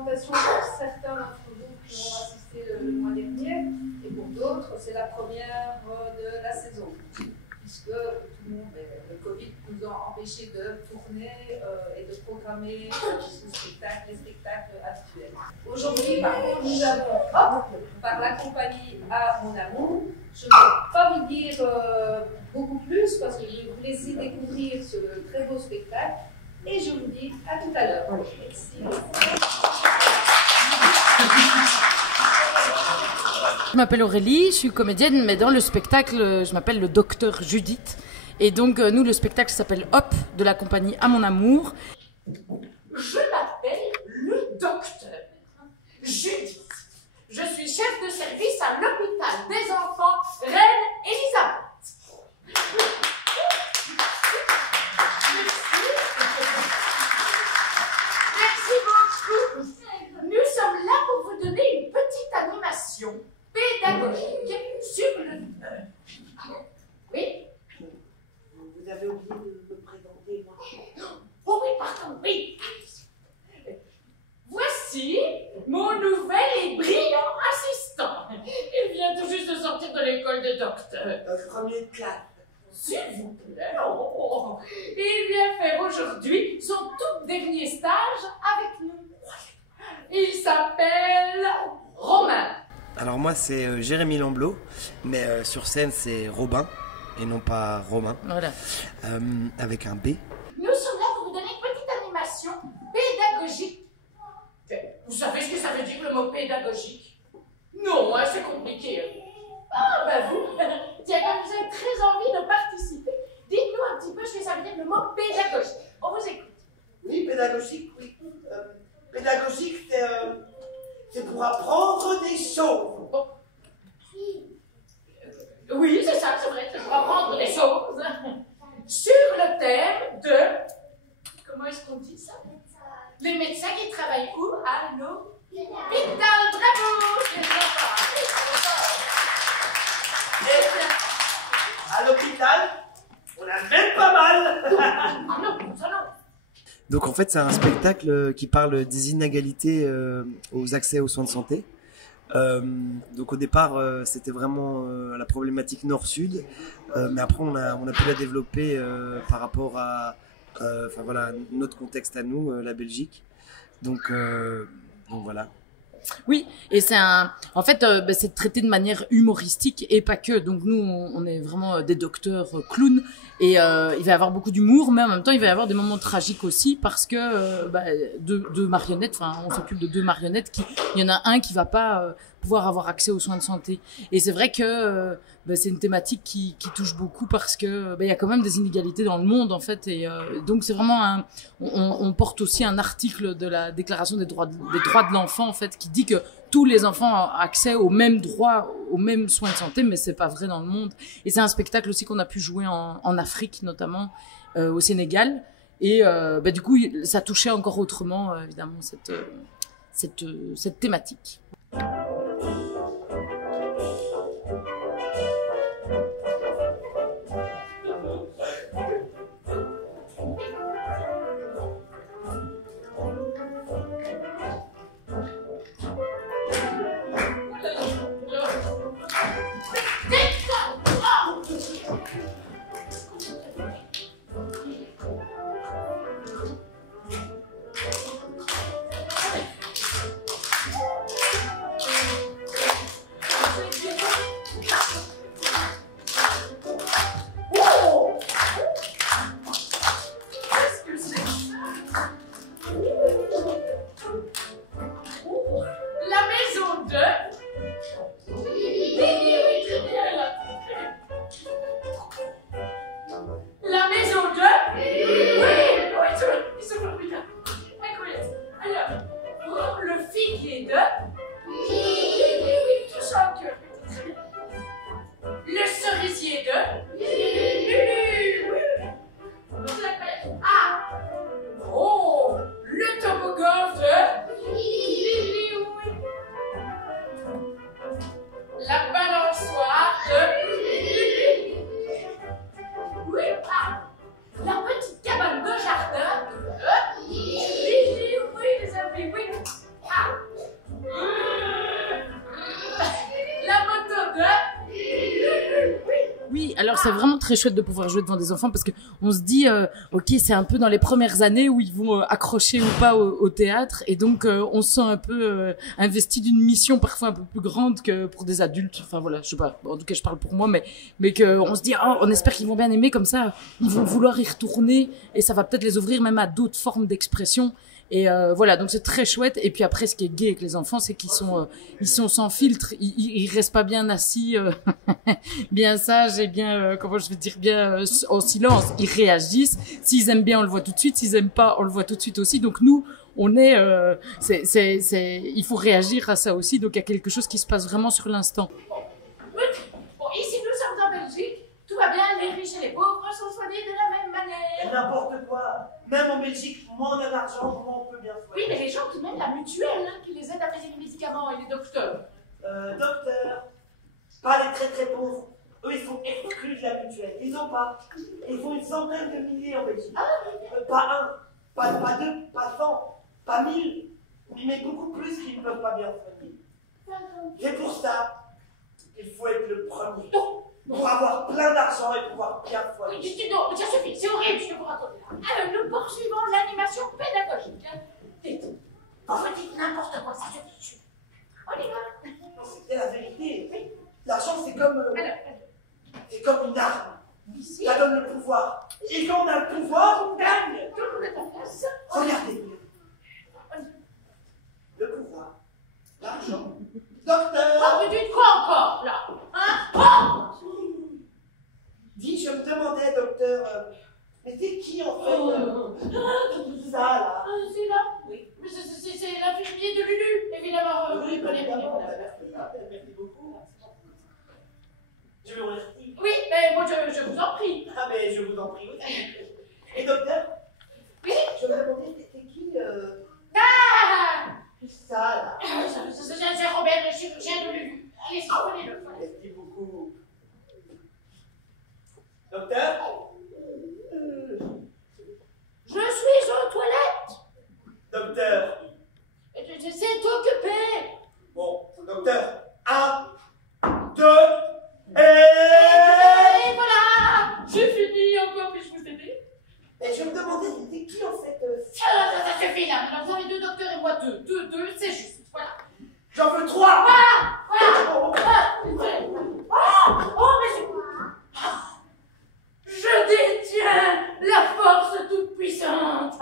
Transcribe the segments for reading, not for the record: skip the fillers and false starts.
représentation pour certains d'entre vous qui ont assisté le mois dernier, et pour d'autres, c'est la première de la saison, puisque tout le monde, le Covid nous a empêchés de tourner et de programmer les spectacles habituels. Aujourd'hui, par contre, nous avons, par la compagnie À Mon Amour, je ne vais pas vous dire beaucoup plus parce que je vais vous laisser découvrir ce très beau spectacle et je vous dis à tout à l'heure. Merci. Je m'appelle Aurélie, je suis comédienne, mais dans le spectacle, je m'appelle le docteur Judith. Et donc, nous, le spectacle s'appelle Hop, de la compagnie À Mon Amour. Je m'appelle le docteur Judith. Je suis chef de service à l'hôpital des enfants Reine Elisabeth. Merci beaucoup. Nous sommes là pour vous donner une petite animation pédagogique sur le... Oui? Vous avez oublié de me présenter, moi. Oh oui, pardon, oui. Voici mon nouvel et brillant assistant. Il vient tout juste de sortir de l'école de docteur. Premier de classe. S'il vous plaît. Oh. Il vient faire aujourd'hui son tout dernier stage avec nous. Il s'appelle Romain. Alors moi c'est Jérémy Lamblot, mais sur scène c'est Robin et non pas Romain, Voilà. avec un B. Nous sommes là pour vous donner une petite animation pédagogique. Vous savez ce que ça veut dire le mot pédagogique? Non, hein, c'est compliqué. Ah, ben vous, tiens, comme vous avez très envie de participer, dites-nous un petit peu ce que ça veut dire le mot pédagogique. On vous écoute. Oui, pédagogique, oui. Pédagogique, c'est pour apprendre des choses. Bon. Oui, c'est ça, c'est vrai, c'est pour apprendre des choses. Sur le thème de... Comment est-ce qu'on dit ça? Les médecins qui travaillent où? À l'hôpital. Bravo! C'est sympa. À l'hôpital, on a même pas mal. Ah non, ça non. Donc en fait c'est un spectacle qui parle des inégalités aux accès aux soins de santé. Donc au départ c'était vraiment la problématique nord-sud, mais après on a pu la développer par rapport à enfin voilà notre contexte à nous, la Belgique. Donc voilà. Oui, et c'est en fait, c'est traité de manière humoristique et pas que. Donc nous, on est vraiment des docteurs clowns et il va y avoir beaucoup d'humour, mais en même temps, il va y avoir des moments tragiques aussi parce que deux marionnettes. Enfin, on s'occupe de deux marionnettes il y en a un qui va pas pouvoir avoir accès aux soins de santé. Et c'est vrai que c'est une thématique qui touche beaucoup parce que il y a quand même des inégalités dans le monde en fait. Et donc c'est vraiment on porte aussi un article de la Déclaration des droits de l'enfant en fait qui dit que tous les enfants ont accès aux mêmes droits, aux mêmes soins de santé, mais c'est pas vrai dans le monde. Et c'est un spectacle aussi qu'on a pu jouer en Afrique notamment, au Sénégal. Et du coup ça touchait encore autrement évidemment cette thématique. c'est vraiment très chouette de pouvoir jouer devant des enfants parce que on se dit, ok, c'est un peu dans les premières années où ils vont accrocher ou pas au théâtre, et donc on se sent un peu investi d'une mission parfois un peu plus grande que pour des adultes. Enfin voilà, je sais pas. En tout cas, je parle pour moi, mais que on se dit, oh, on espère qu'ils vont bien aimer, comme ça, ils vont vouloir y retourner et ça va peut-être les ouvrir même à d'autres formes d'expression. Et voilà, donc c'est très chouette. Et puis après, ce qui est gai avec les enfants, c'est qu'ils sont sans filtre. Ils restent pas bien assis, bien sages et bien, comment je vais dire, bien en silence. Ils réagissent. S'ils aiment bien, on le voit tout de suite. S'ils aiment pas, on le voit tout de suite aussi. Donc nous, on est, il faut réagir à ça aussi. Donc il y a quelque chose qui se passe vraiment sur l'instant. Bon, ici nous sommes en Belgique. Tout va bien, les riches et les pauvres sont soignés de la même manière. N'importe quoi. Même en Belgique, moins on a d'argent, moins on peut bien soigner. Oui, mais les gens qui mènent la mutuelle, hein, qui les aident à payer les médicaments et les docteurs. Docteur, pas les très très pauvres. Eux, ils sont exclus de la mutuelle. Ils n'ont pas. Ils font une centaine de milliers en Belgique. Pas un, pas deux, pas 100, pas 1000, mais beaucoup plus qui ne peuvent pas bien soigner. Et pour ça, il faut être le premier. Pour avoir plein d'argent et pouvoir bien soigner. Oui, non, ça suffit, c'est horrible, je vais vous raconter. Alors, nous poursuivons l'animation pédagogique. Dites, vous dites n'importe quoi, ça suffit. On y va. Non, c'est la vérité. Oui. L'argent, c'est comme une arme. Ici, Ça donne le pouvoir. Et quand on a le pouvoir, on gagne. tout le monde est en place. Regardez. Le pouvoir, l'argent. Docteur. Oh, mais dites quoi encore, là? Hein? Oh! Dis, je me demandais, docteur, mais c'est qui en fait ça là? C'est là? Oui. Mais c'est l'infirmier de Lulu, évidemment. Oui, Venez. merci beaucoup. Je vous remercie. Oui, mais moi je vous en prie. Ah, mais je vous en prie aussi. Et docteur, Oui? je me demandais, c'était qui Ah! ça là? C'est Robert, le chirurgien de Lulu. Allez, prenez-le. Merci beaucoup. Docteur? Je suis aux toilettes. Docteur. C'est occupé. Bon, docteur. 1, 2, et... Et voilà. J'ai fini. Encore puis-je vous aider? Et je me demandais, c'était qui en fait Ça suffit là. Maintenant, vous avez 2 docteurs et moi 2. 2, c'est juste. Voilà. J'en veux 3. Voilà. Oh. Oh, mais je détiens la force toute puissante.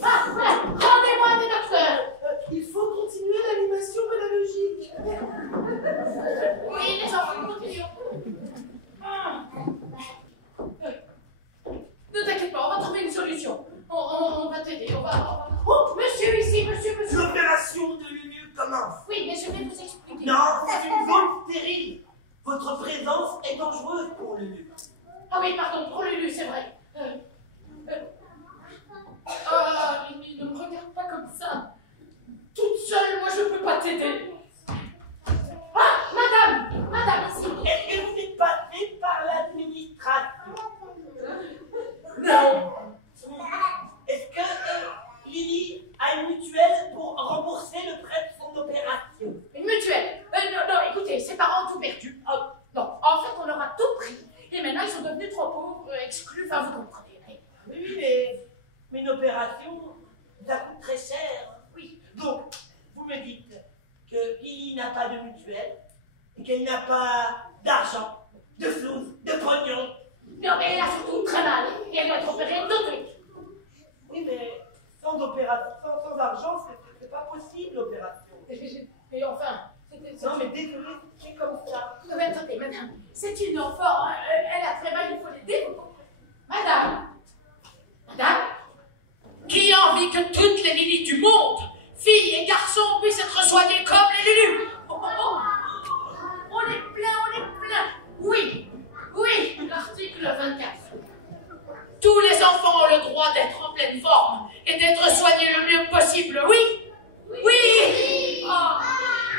Rendez-moi des docteurs. Il faut continuer l'animation pédagogique. Oui, les enfants, continuons. Ne t'inquiète pas, on va trouver une solution. On va t'aider, on va... Oh, monsieur ici, monsieur. L'opération de Lulu commence. Oui, mais je vais vous expliquer. Non, c'est une zone stérile. Votre présence est dangereuse pour Lulu. Ah oui, pardon, pour Lulu, c'est vrai. Lily, ne me regarde pas comme ça. Toute seule, moi, je peux pas t'aider. Ah, madame, ici. Est-ce que vous êtes passé par l'administration? Non. Est-ce que Lily a une mutuelle pour rembourser le prêt de son opération? Une mutuelle. Non, écoutez, ses parents ont tout perdu. Oh, non, en fait, on leur a tout pris. Et maintenant, ils sont devenus trop pauvres, exclus, enfin, vous comprenez. Oui, mais une opération, ça coûte très cher. Oui. Donc, vous me dites que Lily n'a pas de mutuelle et qu'elle n'a pas d'argent, de flouze, de pognon. Non, mais elle a surtout très mal. Et elle doit être opérée tout de suite. Oui, mais sans argent, c'est pas possible l'opération. Et enfin, Non, mais désolé, c'est comme ça. non, mais attendez, madame, c'est une enfant, elle a très mal, il faut l'aider, vous comprenez? Madame, qui a envie que toutes les Lily du monde, filles et garçons, puissent être soignées comme les Lulu? On est plein, Oui, Tous les enfants ont le droit d'être en pleine forme et d'être soignés le mieux possible, oui? Oui! Oh,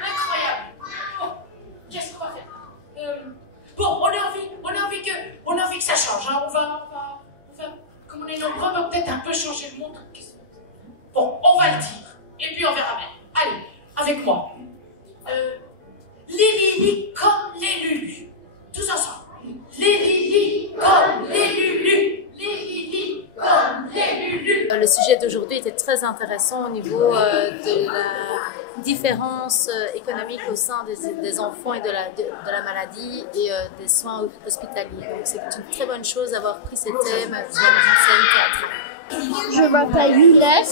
incroyable. Bon, qu'est-ce qu'on va faire? Bon, on a envie que ça change, hein. On va, comme on est nombreux, on va peut-être un peu changer le monde. Bon, on va le dire. Et puis on verra bien. Allez, avec moi. Les Lili comme les Lulu. Tous ensemble. Les Lili comme les Lulu. Les Lili comme les Lulu. Le sujet d'aujourd'hui était très intéressant au niveau de la différence économique au sein des enfants et de la maladie et des soins hospitaliers. Donc c'est une très bonne chose d'avoir pris ces thèmes dans une scène théâtrale. Je m'appelle Younes,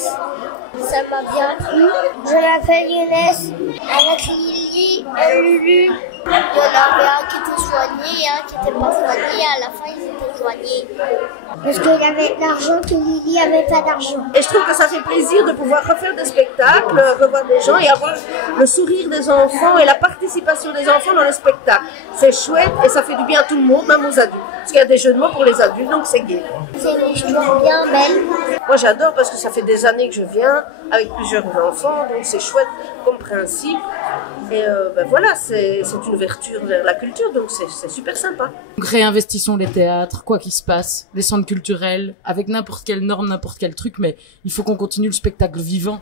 ça m'a bien plu. Je m'appelle Younes, avec Lily et Lulu. Il y en avait un qui était soigné et un qui n'était pas soigné. À la fin, ils étaient soignés. Parce qu'il y avait de l'argent que Lily n'avait pas d'argent. Et je trouve que ça fait plaisir de pouvoir refaire des spectacles, revoir des gens et avoir le sourire des enfants et la participation des enfants dans le spectacle. C'est chouette et ça fait du bien à tout le monde, même aux adultes. Parce qu'il y a des jeux de mots pour les adultes, donc c'est gai. C'est une histoire bien belle. Moi j'adore parce que ça fait des années que je viens avec plusieurs enfants, donc c'est chouette comme principe. Et ben voilà, c'est une ouverture vers la culture, donc c'est super sympa. Donc réinvestissons les théâtres, quoi qu'il se passe, les centres culturels, avec n'importe quelle norme, n'importe quel truc, mais il faut qu'on continue le spectacle vivant.